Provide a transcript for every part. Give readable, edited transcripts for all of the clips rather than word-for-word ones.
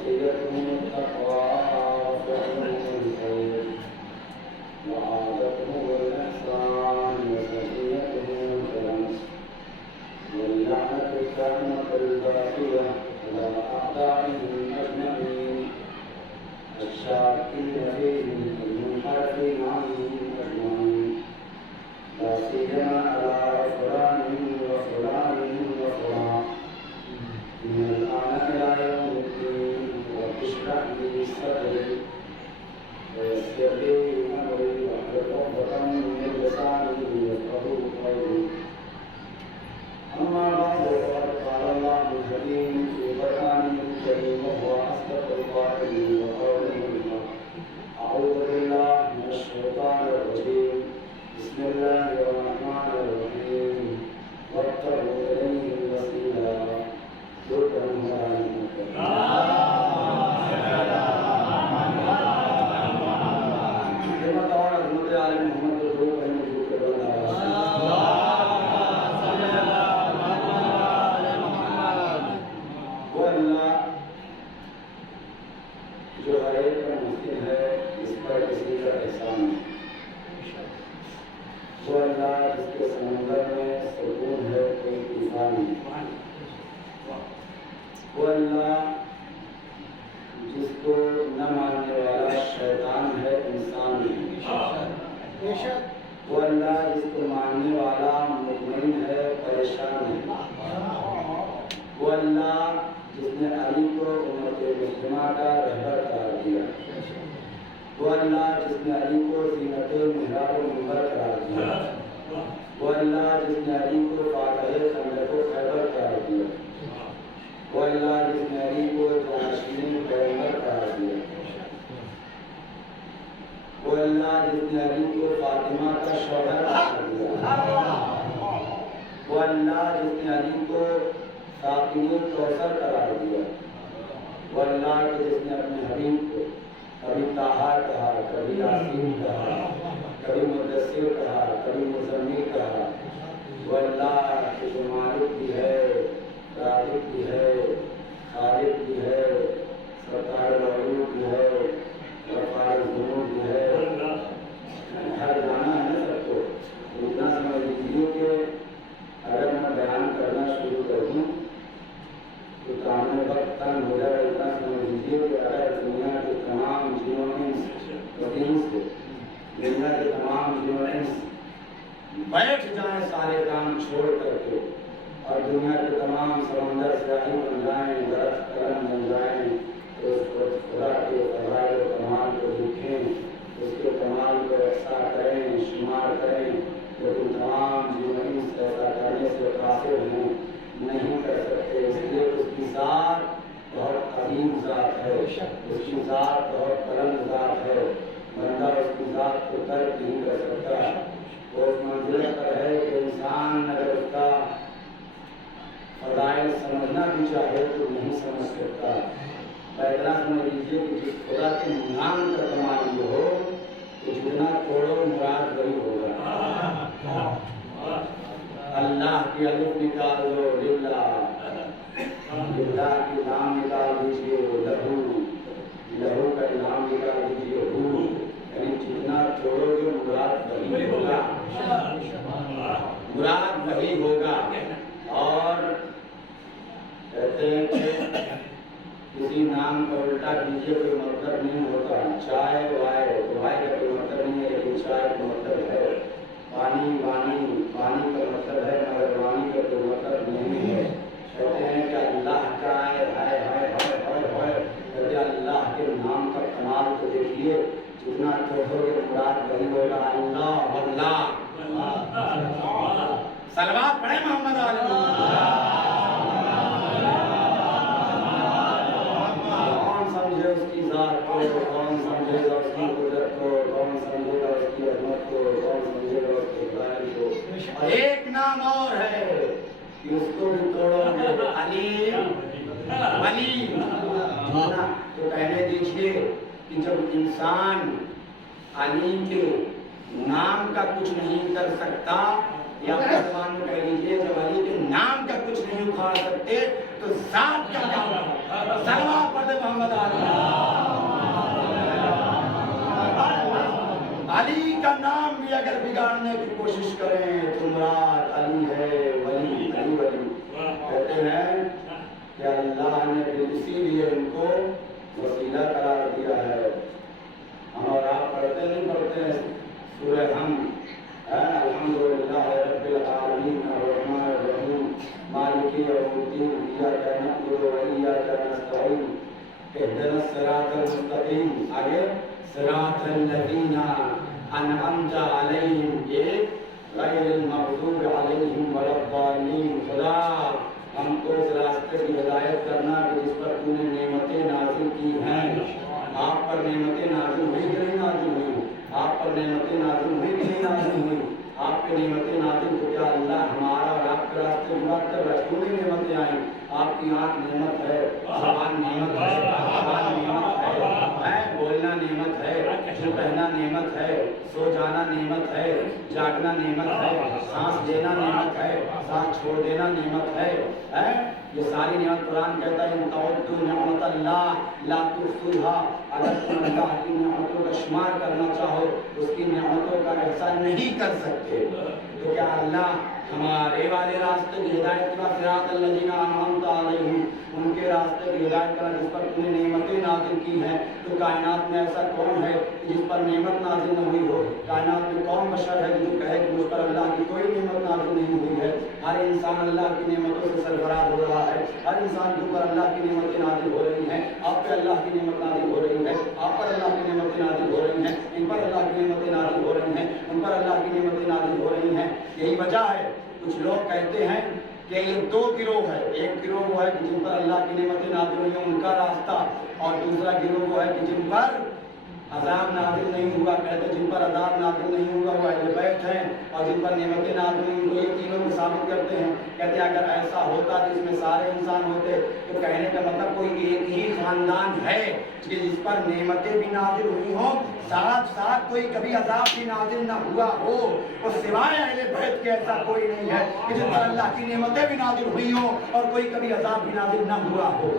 وصيتهم التقوى وفعلهم الخير وعادتهم الإحسان وسجيتهم الكرم واللعنة الدائمة الباقية على أعدائهم أجمعين الشاكين فيهم المنحرفين عنهم أجمعين لا سيما على فلان وفلان وفلان من الآن إلى يوم الدين رب اشرح لي صدري ويسر لي أمري واحلل عقدة من لساني يفقهوا قولي أما بعد فقد قال الله الكريم في قرآنه الكريم وهو أصدق القائلين وقوله الحق أعوذ بالله من الشيطان الرجيم بسم الله الرحمن الرحيم وابتغوا إليه الوسيلة ذكرا جو ہر ایک کا ممکن ہے اس پر کسی کا احسان ہے وہ اللہ جس کے سمندر میں سکون ہے کوئی طوفان نہیں وہ اللہ جس کو نہ ماننے والا شیطان ہے انسان نہیں وہ اللہ جس کو ماننے والا مطمئن ہے پریشان نہیں وہ اللہ جس نے علی کو امت مسلمہ کا رہبر قرار دیا وہ اللہ جس نے علی کو زینت محراب و منبر قرار دیا وہ اللہ جس نے علی کو فاتح خندق و خیبر قرار دیا وہ اللہ جس نے علی کو جانشین پیغمبر قرار دیا وہ اللہ جس نے علی کو فاطمہ کا شوہر قرار دیا وہ اللہ جس نے علی کو ساقی کوثر قرار دیا وہ اللہ کے جس نے اپنے حبیب کو کبھی طٰہٰ کہا کبھی یاسین کہا کبھی مدثر کہا کبھی مزمل کہا وہ اللہ کے جو مالک بھی ہے رازق بھی ہے خالق بھی ہے سرکار العلوم بھی ہے غفار الذنوب بھی ہے ہر جانا ہے نا سب کو اتنا سمجھ لیجیے کہ اگر میں بیان کرنا شروع کر دوں تو کام وقت تنگ ہو جائے گا اتنا سمجھ لیجیے کہ اگر دنیا کے تمام جنوبینس دنیا کے تمام جنوبینس بیٹھ جائیں سارے کام چھوڑ کر کے اور دنیا کے تمام سمندر سیاہی بن جائیں درخت قلم بن جائیں تو اس کو خدا کے فضائل و کمال کو دیکھیں اس کے کمال کو احسا کریں شمار کریں لیکن تمام جنوبینس ایسا کرنے سے قاصر ہیں نہیں کر سکتے اس لیے اس کی ذات بہت عظیم ذات ہے اس کی ذات بہت بلند ذات ہے بندہ اس کی ذات کو ترک نہیں کر سکتا وہ اس منزل پر ہے کہ انسان اگر اس کا فضائل سمجھنا بھی چاہے تو نہیں سمجھ سکتا اتنا سمجھ لیجیے کہ جس خدا کے نام کا کمال یہ ہو تو جتنا توڑو مراد وہی ہوگا اللہ کی الف نکال دو للہ للہ کی نام نکال دیجیے لہو لہو کا نام نکال دیجیے ہو یعنی جتنا چھوڑو گے مراد وہی ہوگا مراد وہی ہوگا اور کہتے ہیں کہ کسی نام کا الٹا کیجیے کوئی مطلب نہیں ہوتا چائے وائے تو وائے کا کوئی مطلب نہیں ہے لیکن چائے کا مطلب ہے پانی وانی پانی کا مطلب ہے مگر وانی کا کوئی مطلب نہیں ہے کہتے ہیں کہ اللہ کا ہے کہتے اللہ کے نام کا کمال کو دیکھیے جتنا چھوٹو گے مراد وہی ہوگا اللہ اللہ صلوات پڑھے محمد علیہ کون سمجھے اس کی ذات کو کون سمجھے گا اس کی قدرت کو کون سمجھے گا اس کی عظمت کو کون سمجھے گا اس کے فضائل کو ایک نام اور ہے کہ اس کو بھی توڑو گے علیم ولی تو کہنے دیجیے کہ جب انسان علیم کے نام کا کچھ نہیں کر سکتا یا اپنے زبان میں کہہ لیجیے جب علی کے نام کا کچھ نہیں اکھاڑ سکتے तो ज़ात का क्या होगा? सलवात पढ़ दे मोहम्मद अली का नाम भी अगर बिगाड़ने की कोशिश करें तो मुराद अली है, वली, अली वली। कहते हैं कि अल्लाह ने इसीलिए इनको वसीला करार दिया है। हम और आप पढ़ते नहीं पढ़ते हैं सूरह हम, अल्हम्दुलिल्लाह रब्बिल आलमीन अर्रहमानिर रहीम मालिकी यौमिद्दीन इय्याका नअबुदु व इय्याका नस्तईन इहदिनस सिरातल मुस्तकीम। आगे सिरातल लज़ीना अनअमता अलैहिम गैरिल मग़ज़ूबि अलैहिम वलद्दाल्लीन। खुदा हमको उस रास्ते की हिदायत करना कि जिस पर तूने नेमतें नाज़िल की हैं। आप पर नेमतें नाज़िल हुई कि नहीं नाज़िल हुई? आप पर नेमतें नाज़िल हुई कि नहीं नाज़िल हुई? आप पे नेमतें नाज़िल तो क्या अल्लाह हमारा और आपके रास्ते की बात कर रहा है? क्यों नहीं नेमतें आई? आपकी आँख नेमत है, ज़बान नेमत है, ज़बान नेमत है, बोलना नेमत है, मुँह पहना नेमत है, सो जाना नेमत है, जागना नेमत है, सांस लेना नेमत है, सांस छोड़ देना नेमत है। ये सारी नेमत कुरान कहता है इन तअद्दु निअमतल्लाह ला तुहसूहा। अगर तुम अल्लाह की नेमतों का शुमार करना चाहो उसकी नेमतों का एहसान नहीं कर सकते। तो क्या अल्लाह हमारे वाले रास्ते की हिदायत का सिरातल लज़ीना अनअमता अलैहिम, उनके रास्ते की हिदायत करना जिस पर तूने नेमतें नाज़िल की हैं। तो कायनात में ऐसा कौन है जिस पर नेमत नाज़िल न हुई हो? कायनात में कौन बशर है जो कहे कि मुझ पर अल्लाह की कोई नेमत नाज़िल नहीं हुई है? हर इंसान अल्लाह की नेमतों से सरफराज हो रहा है। हर इंसान के ऊपर अल्लाह की नेमतें नाज़िल हो रही हैं। आप पे अल्लाह की नेमत नाज़िल हो रही है, आप पर अल्लाह की नेमतें नाज़िल हो रही हैं, इन पर अल्लाह की नेमतें नाज़िल हो रही हैं, उन पर अल्लाह की नेमतें नाज़िल हो रही हैं। यही वजह है कुछ लोग कहते हैं कि ये दो गिरोह है। एक गिरोह वो है कि जिन पर अल्लाह की नेमतें नाज़िल हुई हैं उनका रास्ता, और दूसरा गिरोह वो है कि जिन पर अज़ाब नाज़िल नहीं हुआ। कहते जिन पर अज़ाब नाज़िल नहीं हुआ वो अहले बैत हैं, और जिन पर नेमतें नाज़िल हुई उनको ये तीनों को साबित करते हैं। कहते अगर ऐसा होता तो इसमें सारे इंसान होते, तो कहने का मतलब कोई एक ही खानदान है कि जिस पर नेमतें भी नाज़िल हुई हों, साथ साथ कोई कभी अज़ाब भी नाज़िल ना हुआ हो। और सिवाय अहले बैत के ऐसा कोई नहीं है कि जिन पर अल्लाह की नेमतें भी नाज़िल हुई हों और कोई कभी अज़ाब भी नाज़िल ना हुआ हो।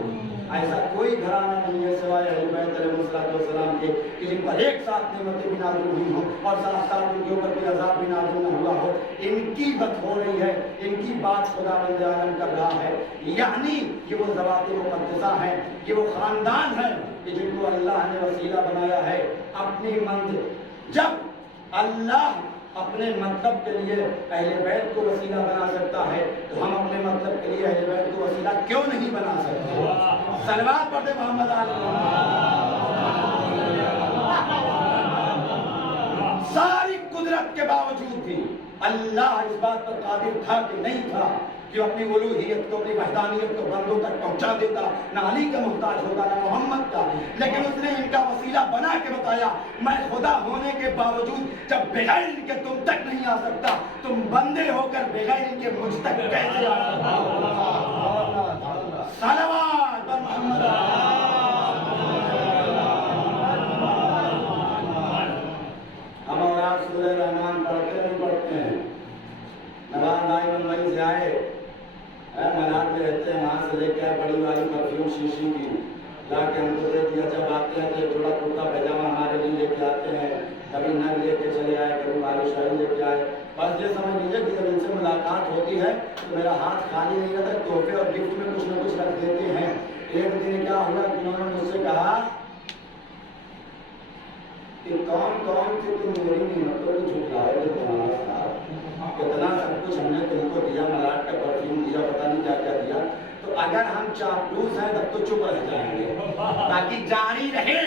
ऐसा कोई घराना नहीं है सिवाय अहले बैत अलैहिस्सलाम के कि जिन पर एक साथ नेमतें भी नाज़िल हुई हो और साथ साथ उनके ऊपर कोई अज़ाब भी नाज़िल न हुआ हो। इनकी बात हो रही है, इनकी बात खुदावंद आलम कर रहा है। यानी ये वो ज़वात मुक़द्दसा हैं, ये वो ख़ानदान है कि जिनको अल्लाह ने वसीला बनाया है अपनी मंज़िल। जब अल्लाह अपने मतलब के लिए अहले बैत को वसीला बना सकता है तो हम अपने मतलब के लिए अहले बैत को वसीला क्यों नहीं बना सकते? सलवात पढ़ते मोहम्मद सारी कुदरत के बावजूद भी अल्लाह इस बात पर कादिर था कि नहीं था कि अपनी उलूहियत को, अपनी वहदानियत को बंदों तक पहुंचा देता। ना अली का मोहताज होता ना मोहम्मद का, लेकिन उसने इनका वसीला बना के बताया मैं खुदा होने के बावजूद जब बगैर इनके तुम तक नहीं आ सकता, तुम बंदे होकर बगैर इनके मुझ तक कैसे आ सकते? सलवात पर मोहम्मद। हम और आप सूरह रहमान पढ़ते नहीं पढ़ते हैं? नवाब भाई मुंबई से आए, मनार में रहते हैं, वहाँ से लेके आए बड़ी वाली परफ्यूम शीशी की, ला के हमको दे दिया। जब आते हैं तो एक जोड़ा कुर्ता पैजामा हमारे लिए लेके आते हैं, कभी नग लेके चले आए, कभी बालूशाही लेके आए। बस ये समझ लीजिए कि जब इनसे मुलाकात होती है तो मेरा हाथ खाली नहीं रहता, तोहफे और गिफ्ट में कुछ न कुछ रख देते हैं। एक दिन क्या हुआ कि उन्होंने मुझसे कहा कि कौन कौन से तुम मेरी नियमतों को झुटलाओगे तुम्हारा साथ, कितना सब कुछ हमने तुमको दिया, मलाट का परफ्यूम दिया, पता नहीं क्या क्या दिया। तो अगर हम चापलूस हैं तब तो चुप रह जाएंगे ताकि जारी रहे,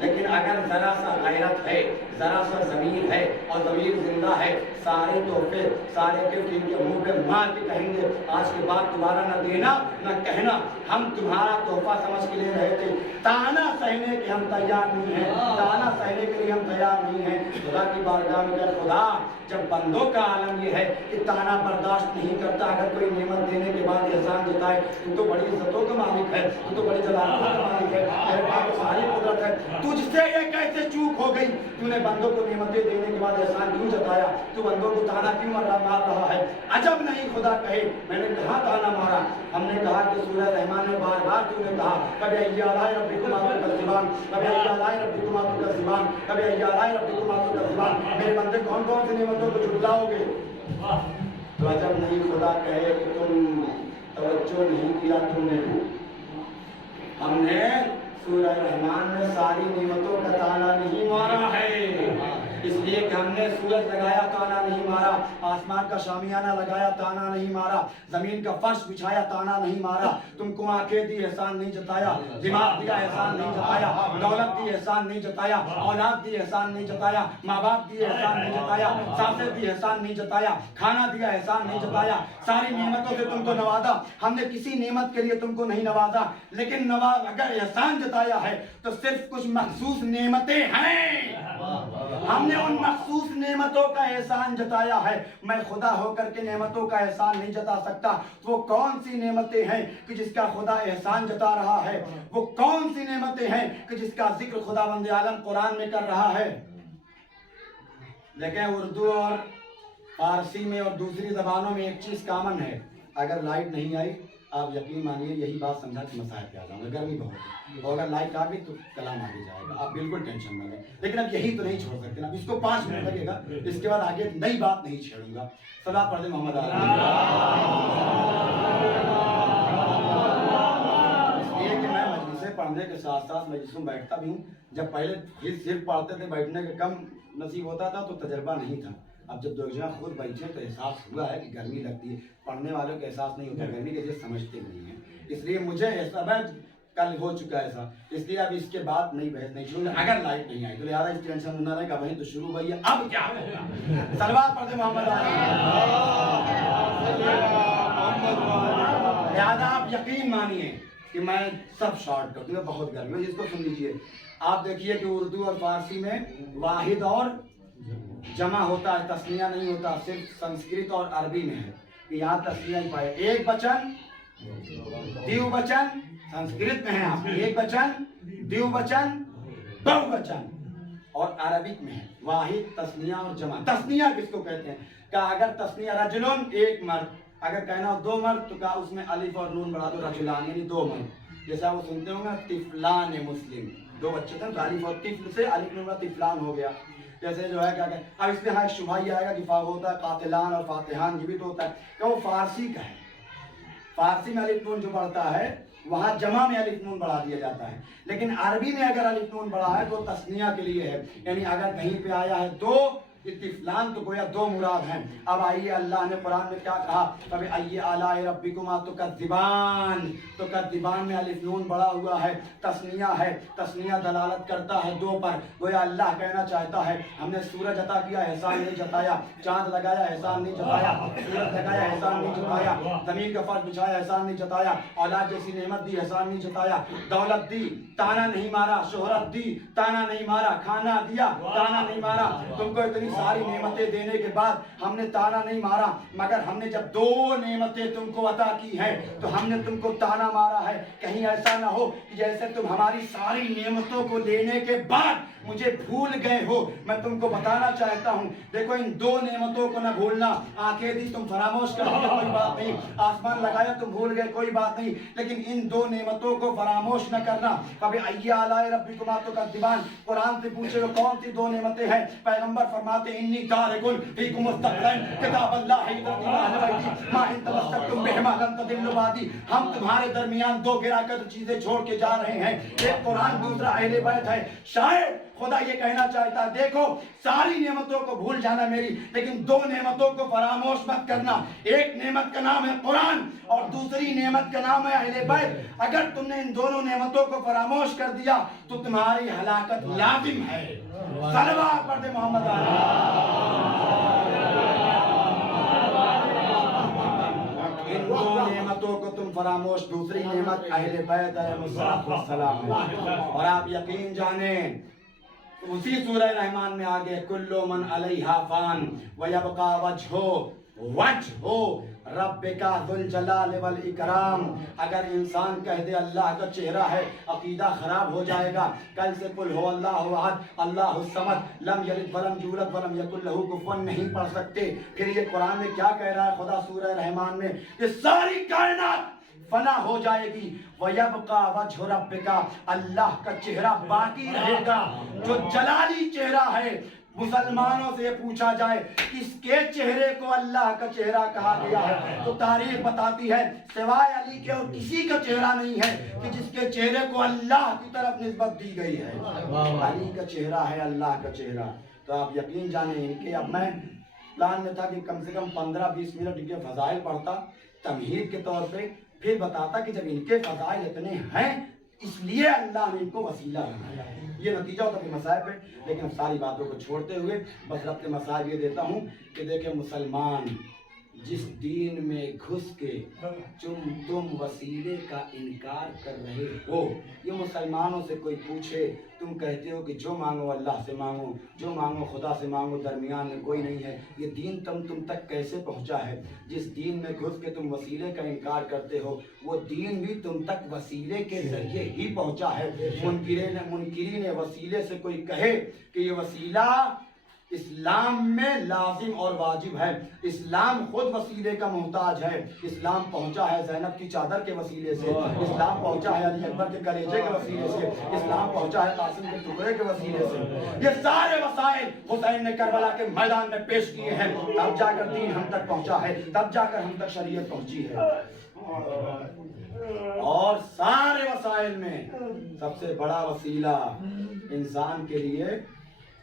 लेकिन अगर जरा सा गैरत है, जरा सा ज़मीर है और ज़मीर जिंदा है, सारे तोहफे सारे गिफ्ट इनके मुंह पे मार के कहेंगे आज के बाद दोबारा न देना न कहना, हम तुम्हारा तोहफा समझ के ले रहे थे। ताना सहने के हम तैयार नहीं हैं, ताना सहने के लिए हम तैयार नहीं हैं। खुदा की बारगाह में खुदा जब बंदों का आलम ये है कि ताना बर्दाश्त नहीं करता, अगर कोई नेमत देने के बाद एहसान जताए तू तो बड़ी इज्जतों का मालिक है, तू तो बड़ी जलालतों का मालिक है, तेरे पास तो सारी कुदरत है, तुझसे ये कैसे चूक हो गई, तूने बंदों को नेमतें देने के बाद एहसान क्यों जताया? तू बंदों को ताना क्यों मार रहा है? अजब नहीं खुदा कहे मैंने कहाँ ताना मारा? हमने कहा कि सूरह रहमान में बार बार तूने कहा कभी अय्यालाए रब्बिकुमा तुकज़्ज़िबान, कभी अय्यालाए रब्बिकुमा तुकज़्ज़िबान, कभी अय्यालाए रब्बिकुमा तुकज़्ज़िबान। मेरे बंदे कौन कौन सी नेमतों को झुटलाओगे? तो अजब नहीं खुदा कहे कि तुम तवज्जो नहीं किया तुमने। हमने सूरह रहमान में सारी नेमतों का ताना नहीं मारा है, इसलिए कि हमने सूरज लगाया ताना नहीं मारा, आसमान का शामियाना लगाया ताना नहीं मारा, जमीन का फर्श बिछाया ताना नहीं मारा, तुमको आंखें दी एहसान नहीं जताया, दिमाग दिया एहसान नहीं जताया, दौलत दी एहसान नहीं जताया, औलाद दी एहसान नहीं जताया, माँ बाप दिए एहसान नहीं जताया, सांसें दी एहसान नहीं जताया, खाना दिया एहसान नहीं जताया, सारी नेमतों से तुमको नवाजा। हमने किसी नेमत के लिए तुमको नहीं नवाजा, लेकिन अगर एहसान जताया है तो सिर्फ कुछ मखसूस नेमतें हैं, हमने उन मखसूस नेमतों का एहसान जताया है। मैं खुदा होकर के नेमतों का एहसान नहीं जता सकता। वो कौन सी नेमतें हैं कि जिसका खुदा एहसान जता रहा है? वो कौन सी नेमतें हैं कि जिसका जिक्र खुदावंद आलम कुरान में कर रहा है? लेकिन उर्दू और फारसी में और दूसरी जबानों में एक चीज कॉमन है, अगर लाइट नहीं आई आप यकीन मानिए यही बात समझा कि मसाइल पे आ जाऊंगा, गर्मी बहुत है, और अगर लाइट आ गई तो कलाम आगे जाएगा, आप बिल्कुल टेंशन न लें। लेकिन अब यही तो नहीं छोड़ सकते ना, इसको 5 मिनट लगेगा, इसके बाद आगे नई बात नहीं छेड़ूंगा। सदा पढ़े मोहम्मद इसलिए कि मैं मजलिसें पढ़ने के साथ साथ मजलिसों में बैठता भी हूँ। जब पहले सिर्फ पढ़ते थे, बैठने का कम नसीब होता था तो तजर्बा नहीं था। अब जब 2 जगह खुद बैठे तो एहसास हुआ है कि गर्मी लगती है। पढ़ने वालों को एहसास नहीं होता गर्मी के, लिए समझते नहीं है, इसलिए मुझे ऐसा कल हो चुका है ऐसा, इसलिए अब इसके बाद नई बहस नहीं शुरू। अगर लाइट नहीं आई तो लिहाजा इस टेंशन न रहेगा, वहीं तो शुरू हुई है, अब क्या होगा? सलवात पढ़ते मोहम्मद। लिहाजा आप यकीन मानिए कि मैं सब शॉर्ट कर दूंगा, बहुत गर्मी है। इसको सुन लीजिए, आप देखिए कि उर्दू और फारसी में वाहिद और जमा होता है, तस्निया नहीं होता, सिर्फ संस्कृत और अरबी में है कि यहाँ तस्निया ही पाए। एक वचन द्विवचन संस्कृत में है, आप एक वचन द्विवचन बहुवचन, और अरबिक में है वाहिद, तस्निया और जमा। तस्निया किसको कहते हैं? का अगर तस्निया रजुलन एक मर्द, अगर कहना हो 2 मर्द तो का उसमें अलिफ और नून बढ़ा दो, रजुलान यानी 2 मर्द। जैसा वो सुनते होंगे तिफलान मुस्लिम, 2 बच्चे थे, अलिफ और तिफल से अलिफ नून तिफलान हो गया। जैसे जो है क्या कहते, अब इसमें हाँ शुभा ही आएगा कि फा होता है कातिलान और फातिहान, ये भी तो होता है, क्या वो फारसी का है। फारसी में अलिफ नून जो बढ़ता है वहाँ जमा में अलिफ नून बढ़ा दिया जाता है, लेकिन अरबी में अगर अलिफ नून बढ़ा है तो तस्निया के लिए है, यानी अगर कहीं पे आया है 2 इत्तिफलान तो गोया 2 मुराद हैं। अब आइए अल्लाह ने कुरान में क्या कहा, तबे आइए आलाए रब्बिकुमा तुकज़्ज़िबान, तो कज़्ज़िबान में अलिफ नून बड़ा हुआ है, तस्निया है, तस्निया दलालत करता है 2 पर। गोया अल्लाह कहना चाहता है हमने सूरज अता किया एहसान नहीं जताया, चांद लगाया एहसान नहीं जताया, सूरज लगाया एहसान नहीं जताया, जमीन का फर्श बिछाया एहसान नहीं जताया, औलाद जैसी नेमत दी एहसान नहीं जताया, दौलत दी ताना नहीं मारा, शोहरत दी ताना नहीं मारा, खाना दिया ताना नहीं मारा। तुमको इतनी सारी नेमतें देने के बाद हमने ताना नहीं मारा, मगर हमने जब 2 नेमतें तुमको अता की है तो हमने तुमको ताना मारा है। कहीं ऐसा ना हो कि जैसे तुम हमारी सारी नेमतों को लेने के बाद मुझे भूल गए हो। मैं तुमको बताना चाहता हूँ, देखो इन 2 नेमतों को न भूलना। आंखें दी तुम फरामोश कर दिए कोई बात नहीं, आसमान लगाया तुम भूल गए कोई बात नहीं, लेकिन इन 2 नेमतों को फरामोश न करना। कभी अय्या आलाए रब्बिकुमा तुकज़्ज़िबान, कुरान से पूछे वो कौन सी 2 नेमतें हैं? पैगंबर फरमाते इन्नी तारिकुन फीकुम मुस्तक़बिलन किताबल्लाहि मा इन तमस्सकतुम बिहिमा लन तदिल्लु बादी। हम तुम्हारे दरमियान 2 गिराकर चीजें छोड़ के जा रहे हैं, एक कुरान दूसरा अहले बैत है। शायद खुदा ये कहना चाहता है देखो सारी नेमतों को भूल जाना मेरी, लेकिन 2 नेमतों को फरामोश मत करना। एक नेमत का नाम है कुरान और दूसरी नेमत का नाम है अहले बैत। अगर तुमने इन दोनों नेमतों को फरामोश कर दिया तो तुम्हारी हलाकत लाजिम है। सलवात पढ़ते मोहम्मद। इन 2 नेमतों को तुम फरामोश, दूसरी नेमत अहले बैत अलैहिस्सलाम है। और आप यकीन जाने उसी सूरह रहमान में आगे कुल्लु मन अलैहा फान व यबका वजहो रब्बिका ज़ुल जलाल वल इकराम। अगर इंसान कह दे अल्लाह का चेहरा है, अकीदा खराब हो जाएगा। कल से कुल हो अल्लाहु अहद अल्लाहु समद लम यलिद वलम यूलद वलम यकुल लहू कुफुवन नहीं पढ़ सकते। फिर ये कुरान में क्या कह रहा है खुदा सूरह रहमान में, ये सारी कायनात फना हो जाएगी, वयबका वजहु रब्बिका, अल्लाह का चेहरा बाकी रहेगा जो जलाली चेहरा है। मुसलमानों से पूछा जाए किसके चेहरे को अल्लाह का चेहरा कहा गया है, तो तारीख बताती है सिवाय अली के और किसी का चेहरा नहीं है कि जिसके चेहरे को अल्लाह की तरफ निस्बत दी गई है। अली का चेहरा है अल्लाह का चेहरा। तो आप यकीन जाने कि अब मैं प्लान में था कि कम से कम 15-20 मिनट इनके फजाइल पढ़ता तमहीद के तौर पे, फिर बताता कि जब इनके फजाइल इतने हैं इसलिए अल्लाह ने इनको वसीला बनाया है। ये नतीजा होता है मसाइब पे। लेकिन सारी बातों को छोड़ते हुए बस रब्ते मसाइब ये देता हूँ कि देखे मुसलमान जिस दीन में घुस के तुम वसीले का इनकार कर रहे हो, ये मुसलमानों से कोई पूछे, तुम कहते हो कि जो मांगो अल्लाह से मांगो, जो मांगो खुदा से मांगो, दरमियान में कोई नहीं है, ये दीन तुम तक कैसे पहुंचा है? जिस दीन में घुस के तुम वसीले का इनकार करते हो, वो दीन भी तुम तक वसीले के जरिए ही पहुंचा है। मुनकिरीन ने वसीले से कोई कहे कि ये वसीला इस्लाम में लाजिम और वाजिब है, इस्लाम खुद वसीले का मोहताज है। इस्लाम पहुंचा है ज़ैनब की चादर के वसीले से, इस्लाम पहुंचा है अली अकबर के कलेजे के वसीले से, इस्लाम पहुंचा है कासिम के टुकड़े के वसीले से। ये सारे वसाइल हुसैन ने करबला के मैदान में पेश किए हैं, तब जाकर दीन हम तक पहुंचा है, तब जाकर हम तक शरीयत पहुंची है। और सारे वसाइल में सबसे बड़ा वसीला इंसान के लिए,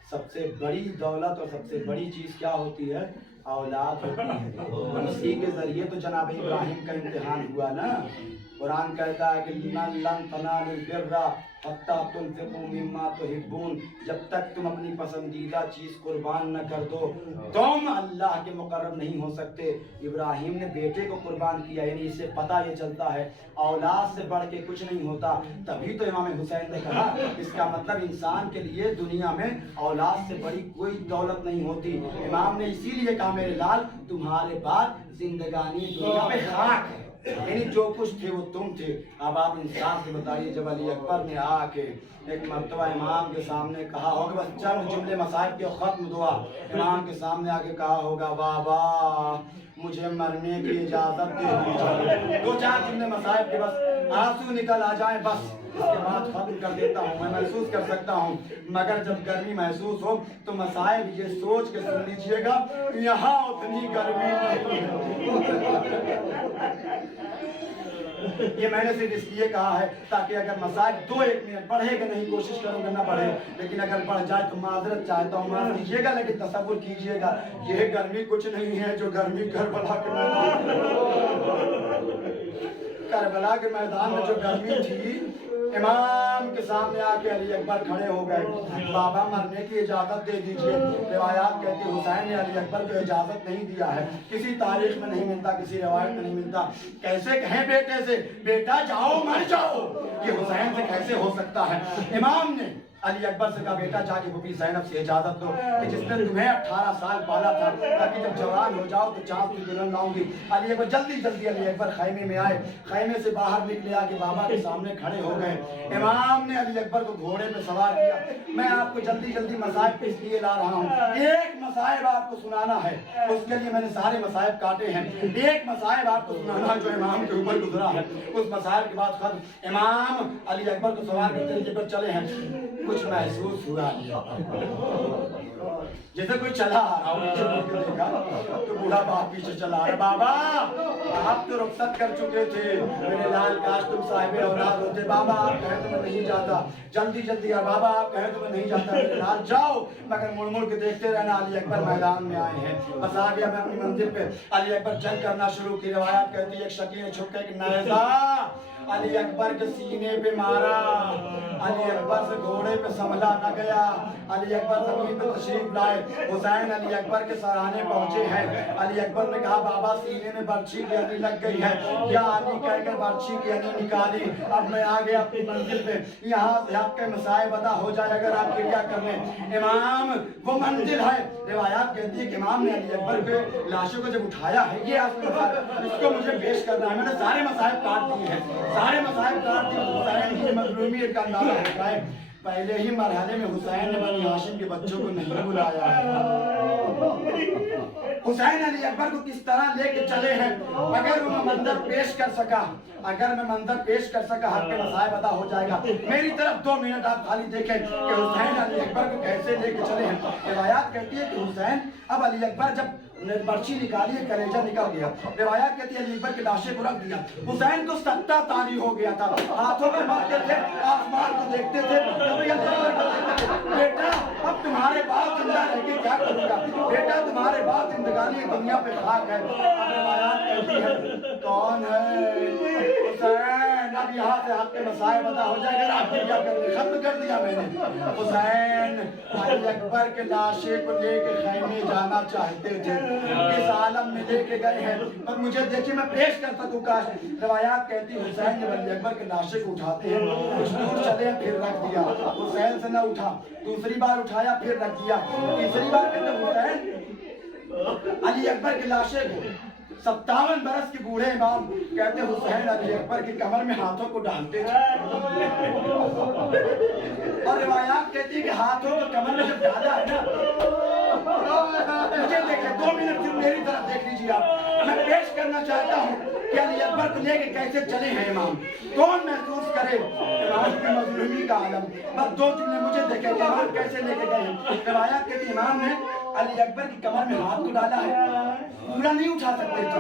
सबसे बड़ी दौलत और सबसे बड़ी चीज क्या होती है? औलाद होती है। उसी के जरिए तो जनाब इब्राहिम का इम्तिहान हुआ ना। कुरान कहता है कि लन तनालुल बिर्रा हत्ता तुनफिकू मिम्मा तुहिब्बून, जब तक तुम अपनी पसंदीदा चीज कुर्बान न कर दो तुम अल्लाह के मुकर्रब नहीं हो सकते। इब्राहिम ने बेटे को कुर्बान किया, यानी इससे पता ये चलता है औलाद से बढ़ के कुछ नहीं होता। तभी तो इमाम हुसैन ने कहा इसका मतलब इंसान के लिए दुनिया में औलाद से बड़ी कोई दौलत नहीं होती। इमाम ने इसीलिए कहा मेरे लाल तुम्हारे बाद जिंदगानी दुनिया में खाक है, यानी जो कुछ थे वो तुम थे। अब आप इंसान से बताइए, जब अली अकबर ने आके एक मर्तबा इमाम के सामने कहा होगा, बस चंद जुमले मसाइब के खत्म दुआ, इमाम के सामने आके कहा होगा बाबा मुझे मरने की इजाजत दे दीजिए, 2-4 जुमले मसाइब के बस आंसू निकल आ जाए, बस इसके बाद खत्म कर देता हूँ। मैं महसूस कर सकता हूँ, मगर जब गर्मी महसूस हो तो मसाइब ये सोच के सुन लीजिएगा यहाँ उतनी गर्मी नहीं। ये मैंने सिर्फ इसलिए कहा है ताकि अगर मसाइब 2-1 मिनट बढ़ेगा नहीं, कोशिश करूंगा ना बढ़े, लेकिन अगर बढ़ जाए तो माजरत चाहता हूँ, माफ कीजिएगा, लेकिन तसव्वुर कीजिएगा ये गर्मी कुछ नहीं है जो गर्मी करबला के करबला के मैदान में जो गर्मी थी। इमाम के सामने आके अली अकबर खड़े हो गए, बाबा मरने की इजाजत दे दीजिए। रिवायात कहती हुसैन ने अली अकबर को इजाजत नहीं दिया है, किसी तारीख में नहीं मिलता, किसी रिवायत में नहीं मिलता। कैसे कहें बेटे से बेटा जाओ मर जाओ, ये हुसैन से कैसे हो सकता है? इमाम ने अली अकबर से कहा बेटा जाके बीबी ज़ैनब से इजाजत दो कि जिसने तुम्हें 18 साल पाला था, ताकि जब जवान हो जाओ तो चाँद की दुल्हन लाऊंगी। अली अकबर जल्दी अली अकबर खैमे में आए, खैमे से बाहर निकले, आके बाबा के सामने खड़े हो गए। इमाम ने अली अकबर को घोड़े पे सवार किया। मैं आपको जल्दी मसाइब पे इसलिए ला रहा हूँ, एक मसाइब आपको सुनाना है, उसके लिए मैंने सारे मसाइब काटे हैं। एक मसाइब आपको सुनाना जो इमाम के ऊपर गुजरा है, उस मसाइब के बाद खत्म। इमाम अली अकबर को सवार करते लेकर चले हैं। कुछ महसूस हुआ जैसे कोई चला आ रहा हूँ, देखा तो बूढ़ा बाप पीछे चला आ रहा, बाबा आप तो रुखसत कर चुके थे, मेरे लाल काश तुम साहिब औलाद होते। बाबा आप कहे तो मैं नहीं जाता, जल्दी बाबा आप कहे तो मैं नहीं जाता, मेरे लाल जाओ, मगर मुड़ के देखते रहना। अली अकबर मैदान में आए हैं, बस आ गया मैं अपनी मंजिल पे। अली अकबर जंग करना शुरू की। रिवायत कहती है एक शकील ने छुप के नेज़ा अली अकबर के सीने पे मारा। अली अकबर से घोड़े पे संभला न गया। अली अकबर जमीन पे तशरीफ लाए। हुसैन अली अकबर के सराहने पहुंचे हैं। अली अकबर ने कहा बाबा सीने में बर्छी की अली लग गई है। या अली कहकर बर्छी की अली निकाली। अब मैं आ गया अपनी मंजिल पे, यहाँ से आपके मसाइब अदा हो जाए अगर आप क्रिया करने। इमाम वो मंजिल है। रिवायात कहती है कि इमाम ने अली अकबर के लाशों को जब उठाया है, ये इसको मुझे पेश करना है, मैंने सारे मसाइब काट दिए हैं, सारे मसाइब काट दिए। हुसैन की मजलूमियत का अंदाजा होता है। पहले ही मरहले में हुसैन ने बनी हाशिम के बच्चों को नहीं बुलाया है। हुसैन अली अकबर को किस तरह लेके चले हैं। अगर वो मंजर पेश कर सका, अगर मैं मंजर पेश कर सका, हक के मसाइब अदा हो जाएगा। मेरी तरफ 2 मिनट आप खाली देखें कि हुसैन अली अकबर को कैसे लेके चले हैं। रिवायात कहती है कि हुसैन अब अली अकबर जब बर्छी निकाली है, कलेजा निकल गया। रिवायात कहती है अली अकबर के लाशे को रख दिया। हुसैन को सत्ता तारी हो गया था, हाथों में मारते थे, आसमान को देखते थे, बेटा अब तुम्हारे बाद जिंदा रह के क्या करूंगा, बेटा तुम्हारे बाद जिंदगानी दुनिया पे खाक है। रिवायात कहती है कौन है हुसैन। अब यहाँ से आपके मसाइब अदा हो जाएगा। आप क्या कर खत्म कर दिया मैंने। हुसैन अली अकबर के लाशे को लेके खैमे जाना चाहते थे, इस आलम में लेके गए हैं, पर मुझे देखिए मैं पेश कर सकूं काश। रिवायात कहती है हुसैन जब अली अकबर के लाशे को उठाते हैं, कुछ दूर चले फिर रख दिया। हुसैन से न उठा, दूसरी बार उठाया फिर रख दिया, तीसरी बार कहते हुसैन अली अकबर के लाशे को 57 बरस के बूढ़े इमाम कहते हुसैन अली अकबर की कमर में हाथों को डालते थे। और रिवायात कहती है कि हाथों को कमर में जब डाला है ना, मुझे देखिए 2 मिनट सिर्फ मेरी तरफ देख लीजिए आप। मैं पेश करना चाहता हूँ कि अली अकबर को लेके कैसे चले हैं इमाम। कौन महसूस करे इमाम की मजलूमी का आलम। बस 2 दिन मुझे देखे इमाम कैसे लेके गए हैं। रिवायात कहती है इमाम ने अली अकबर की कमर में हाथ को डाला है, पूरा नहीं उठा सकते थे।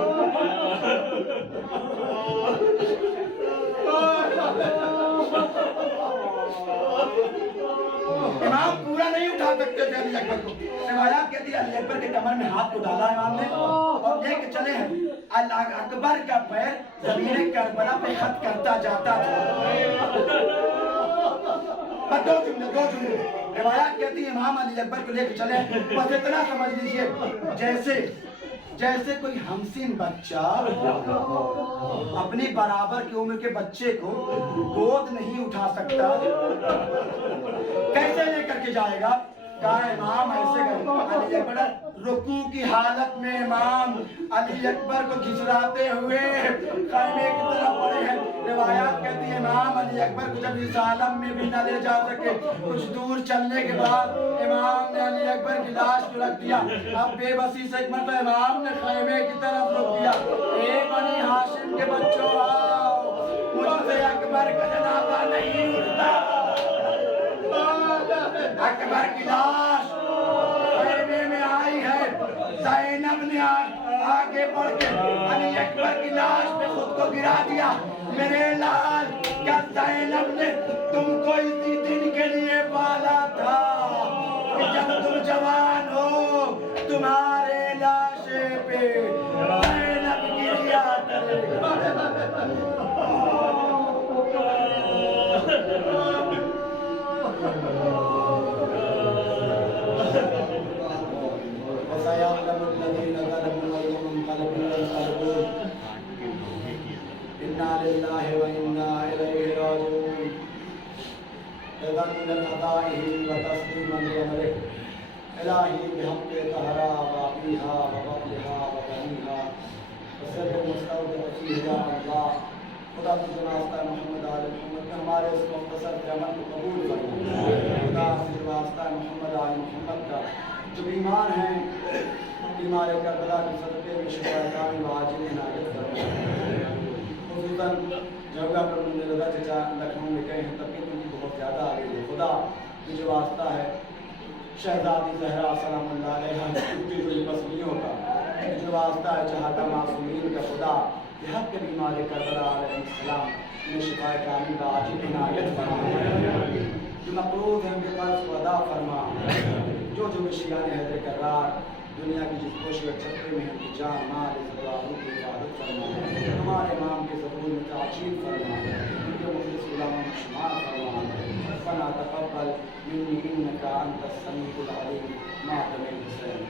इमाम पूरा नहीं उठा सकते थे अली अकबर को। रिवायात कहती है अली अकबर के कमर में हाथ को डाला इमाम ने और लेके चले हैं। अली अकबर का पैर ज़मीन करबला पे खत करता जाता था। 2 जुमले। रिवायात कहती है इमाम अली अकबर को लेके चले, बस इतना समझ लीजिए जैसे कोई हमसिन बच्चा अपनी बराबर की उम्र के बच्चे को गोद नहीं उठा सकता, कैसे लेकर के जाएगा। कहा इमाम ऐसे अली अकबर रुकू की हालत में इमाम अली अकबर को घिसराते हुए खैमे की तरफ बढ़े हैं। रिवायात कहती है इमाम अली अकबर को जब इस आलम में भी न ले जा सके, कुछ दूर चलने के बाद इमाम ने अली अकबर की लाश को रख दिया। अब बेबसी से एक मरतबा इमाम ने खैमे की तरफ रुक दिया। ए बनी हाशिम के बच्चों आओ, मुझसे अकबर का जनाजा नहीं उठता। अकबर की लाश खैमे में आई है। ज़ैनब ने आगे बढ़ के अली अकबर की लाश पे खुद को गिरा दिया। मेरे लाल, क्या ज़ैनब ने तुमको इसी दिन के लिए पाला था कि जब तुम जवान हो तुम्हारे लाशे पे ज़ैनब गिरिया करेगा। इन्ना लिल्लाहि व इन्ना इलैहि राजिऊन। तदम्मिन अदाइहि व तस्लीमन लिअमरिहि इलाही बिहम्दि तहरा व फीहा व बक़लिहा व बनीहा व सल्लि मुस्तौदिअ फीहा या अल्लाह। खुदा तुझे वास्ता मोहम्मद आले मोहम्मद में हमारे इस मुख्तसर अमल को कबूल फरमा। खुदा तुझे वास्ता मोहम्मद आले मोहम्मद का जो बीमार हैं, बीमार करबला के सदक़े में शिफा कामिल व आजिल इनायत फरमा। खुसूसन जगह पर मुझे लगा चचा लखनऊ में गए हैं, तबीयत उनकी बहुत ज़्यादा आ गई है। खुदा मुझे वास्ता है शहजादी ज़हरा सलामुल्लाह अलैहा टूटी हुई पसलियों का, मुझे वास्ता है चाहता मासूमीन का खुदा हक के बीमार करबला अलैहिस्सलाम में शिफा कामिल व आजिल इनायत फरमा। जो मक़रूज़ हैं उनके कर्ज़ को अदा फरमा। जो बेशियान हैदर करार दुनिया की जिस कोशिश छत्ते में है, जान माल इज़्ज़त की हिफाज़त फरमा। हमारे इमाम के ज़बूर में ताजील फरमा, उनके मुख़लिस गुलामों में शुमार फरमा। تقبل مني انك انت السميع العليم. مع حسین.